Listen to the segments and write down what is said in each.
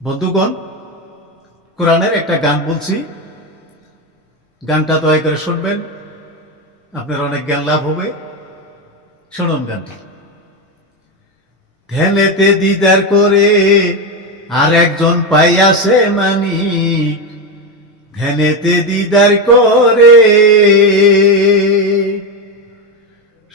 বন্ধুগণ, কোরআনের একটা গান বলছি, গানটা দয়া করে শুনবেন, আপনার অনেক জ্ঞান লাভ হবে। শুনুন গানটি। ধ্যানেতে দিদার করে আর একজন পাইয়াছে মানিক, ধ্যানেতে দিদার করে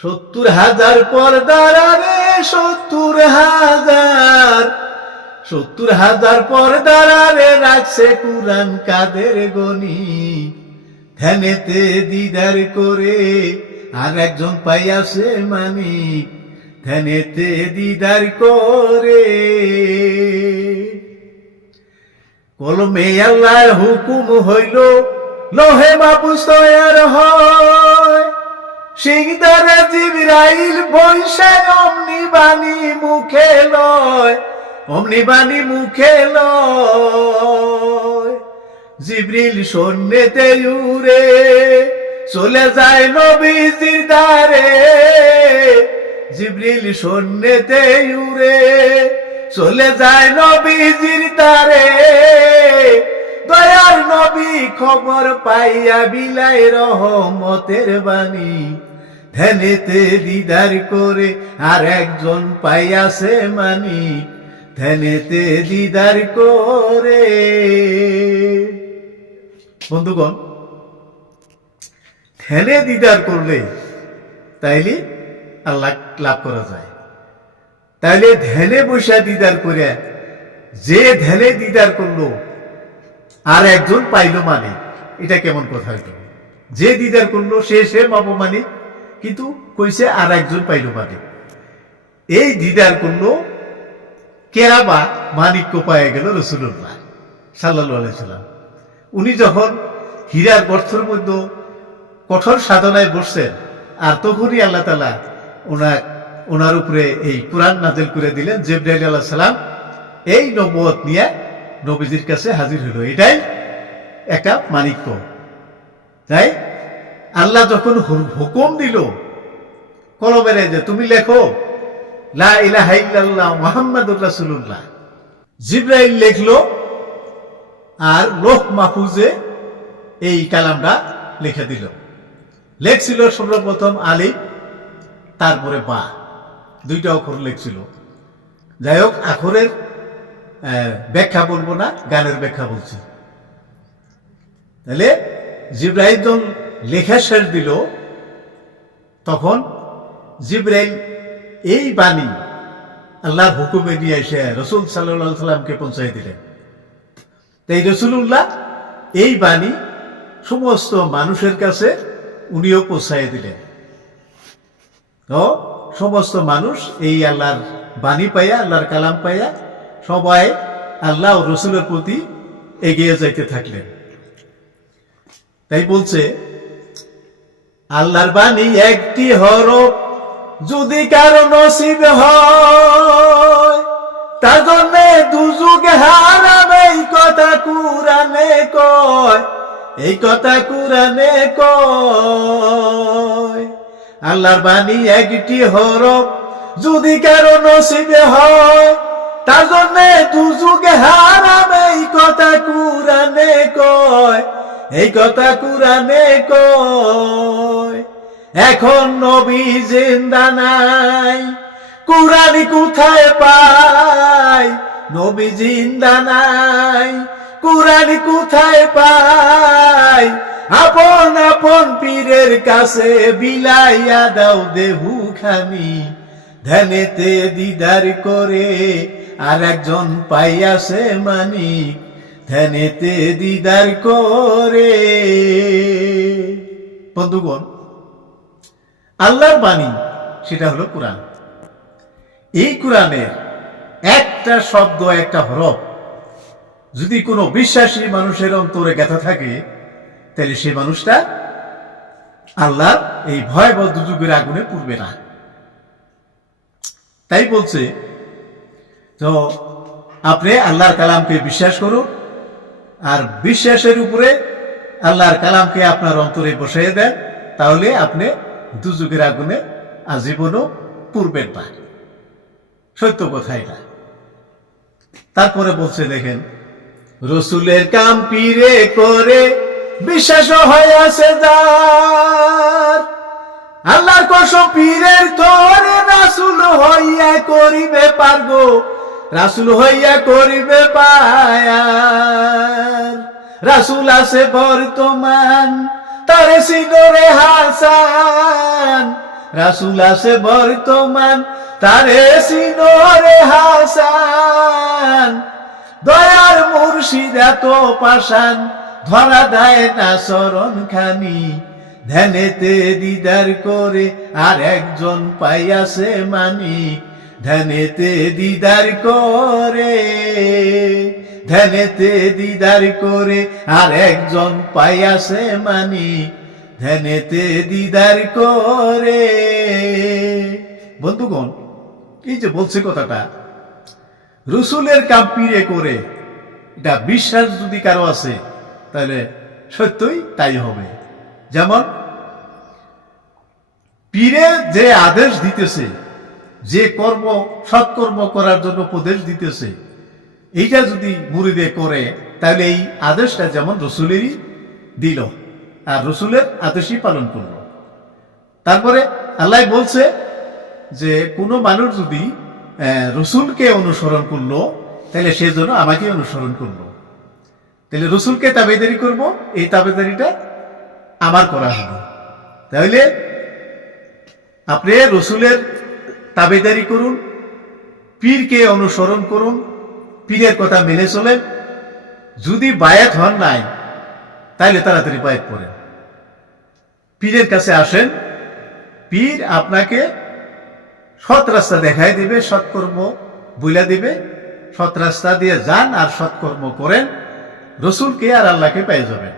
70,000 পর্দার, আরে 70,000 পর্দার আরে রাখছে কুরআন কাদের গনি, ধ্যানেতে দিদার করে আর একজন পাইয়াছে মানিক, ধ্যানেতে দিদার করে। কলমে আল্লাহর হুকুম হইল, লোহে মাহফুজ তৈয়ার হয়, সিংদারে জিবরাইল বৈশায় অমনি বাণী মুখে লয়, অমনি বাণী মুখে লয়। জিবরিল সন্ন্যতে উড়ে চলে যায় নবীজির দ্বারে, জিবরিল সন্ন্যতে উড়ে চলে যায় নবীজির দ্বারে। দয়ার নবী খবর পাইয়া বিলাই রহমতের বাণী, ধ্যানেতে দিদার করে আর একজন পাইয়াছে মানিক, ধ্যানেতে দিদার করে। বন্ধুগণ, ধ্যানে দিদার করলে তাইলে আল্লাহ লাভ করা যায়। তাইলে ধ্যানে বসে দিদার করে, যে ধ্যানে দিদার করলো আর একজন পাইল মানে, এটা কেমন কথা হইল? যে দিদার করলো সে মাপ মানে, কিন্তু কইছে আর একজন পাইল মানে। এই দিদার করলো কেরাবা মানিক্য পায়ে গেল রাসূলুল্লাহ সাল্লাল্লাহু আলাইহি সাল্লাম। উনি যখন হীরার গর্তের মধ্যে কঠোর সাধনায় বসছেন, আর তখনই আল্লাহ তাআলা ওনার উপরে এই কুরআন নাযিল করে দিলেন। জিবরাইল আলাইহিস সালাম এই নবুয়ত নিয়ে নবীজির কাছে হাজির হলো। এটাই একটা মানিক্য। তাই আল্লাহ যখন হুকুম দিল কলমের, যে তুমি লেখো লা ইলাহা ইল্লাল্লাহ মুহাম্মাদুর রাসূলুল্লাহ, জিবরাইল লিখলো আর লোহ মাহফুজে এই কালামটা লিখে দিল। লেখছিল সর্বপ্রথম আলিফ, তারপরে বা, দুইটা অক্ষর লেখছিল। যাই হোক, আখরের ব্যাখ্যা বলবো না, গানের ব্যাখ্যা বলছি। তাহলে জিবরাইল যখন লেখা শেষ দিল, তখন জিবরাইল এই বাণী আল্লাহর হুকুমে নিয়ে এসে রাসূল সাল্লাল্লাহু আলাইহি সাল্লামকে পৌঁছাই দিলেন। তাই রাসূলুল্লাহ এই বাণী সমস্ত মানুষের কাছে উনিও পৌঁছাই দিলেন। তো সমস্ত মানুষ এই আল্লাহর বাণী পাইয়া, আল্লাহর কালাম পাইয়া সবাই আল্লাহ ও রসুলের প্রতি এগিয়ে যাইতে থাকলেন। তাই বলছে, আল্লাহর বাণী একটি হরফ যদি কারো নসিব হয়, তার জন্য দুযুগ হারাম, এই কথা কুরআনে কয়, এই কথা কুরআনে কয়। আল্লাহর বাণী একটি হরফ যদি কারো নসিবে হয়, তার জন্য দুযুগ হারাম, এই কথা কুরআনে কয়, এই কথা কুরআনে কয়। এখন নবী জিন্দা নাই, কুরআন কোথায় পায়? নবী জিন্দা নাই, কুরআন কোথায় পায়? আপন আপন পীরের কাছে বিলাইয়া দাও দেহু খানি, ধ্যানেতে দিদার করে আর একজন পাইয়াছে মানিক, ধ্যানেতে দিদার করে। বন্ধুগণ, আল্লাহর বাণী সেটা হলো কুরআন। এই কুরআনের একটা শব্দ, একটা হরফ যদি কোনো বিশ্বাসী মানুষের অন্তরে গেঁথা থাকে, তাহলে সেই মানুষটা আল্লাহর এই ভয়াবহ দুর্যোগের আগুনে পুড়বে না। তাই বলছে, তো আপনি আল্লাহর কালামকে বিশ্বাস করুন, আর বিশ্বাসের উপরে আল্লাহর কালামকে আপনার অন্তরে বসাইয়ে দেন, তাহলে আপনি দুর্যোগের আগুনে আজীবনও পুড়বেন না। সত্য কথা এটা। তারপরে বলছে দেখেন, রসুলের কাম পীরে করে বিশ্বাস হইয়াছে যার, আল্লাহর কসম পীরের তোরে রাসূল হইয়া করিবে পারগো, রাসূল হইয়া করিবে পায়ার। রাসূল আছে বর্তমান তারে সিনরে হাসান, রাসূল আছে বর্তমান তারে সিনরে হাসান। দয়ার মুর্শিদ এত পাষাণ ধরা দেয় না চরণ খানি, ধ্যানেতে দিদার করে আর একজন পাইয়াছে মানিক, ধ্যানেতে দিদার করে, ধ্যানেতে দিদার করে আর একজন পাইয়াছে মানিক, ধ্যানেতে দিদার করে। বন্ধুগণ, এই যে বলছে কথাটা, রসুলের কাম পীরে করে, এটা বিশ্বাস যদি কারো আছে তাহলে সত্যই তাই হবে। যেমন পীরে যে আদেশ দিতেছে, যে কর্ম সৎকর্ম করার জন্য উপদেশ দিতেছে, এইটা যদি মুরিদে করে তাহলে এই আদেশটা যেমন রসুলেরই দিল আর রসুলের আদেশই পালন করলো। তারপরে আল্লাহ বলছে যে কোনো মানুষ যদি রসুলকে অনুসরণ করলো তাহলে সে জন্য আমাকে অনুসরণ করলো, তাহলে রসুলকে তাবেদারি করব, এই তাবেদারিটা আমার করা হলো। তাহলে আপনি রসুলের তাবেদারি করুন, পীরকে অনুসরণ করুন, পীরের কথা মেনে চলেন। যদি বায়াত হন নাই তাহলে তাড়াতাড়ি বায়াত করেন, পীরের কাছে আসেন, পীর আপনাকে সৎ রাস্তা দেখাই দিবে, সৎকর্ম বইলা দিবে, সৎ রাস্তা দিয়ে যান আর সৎকর্ম করেন, রসুলকে আর আল্লাহকে পেয়ে যাবেন।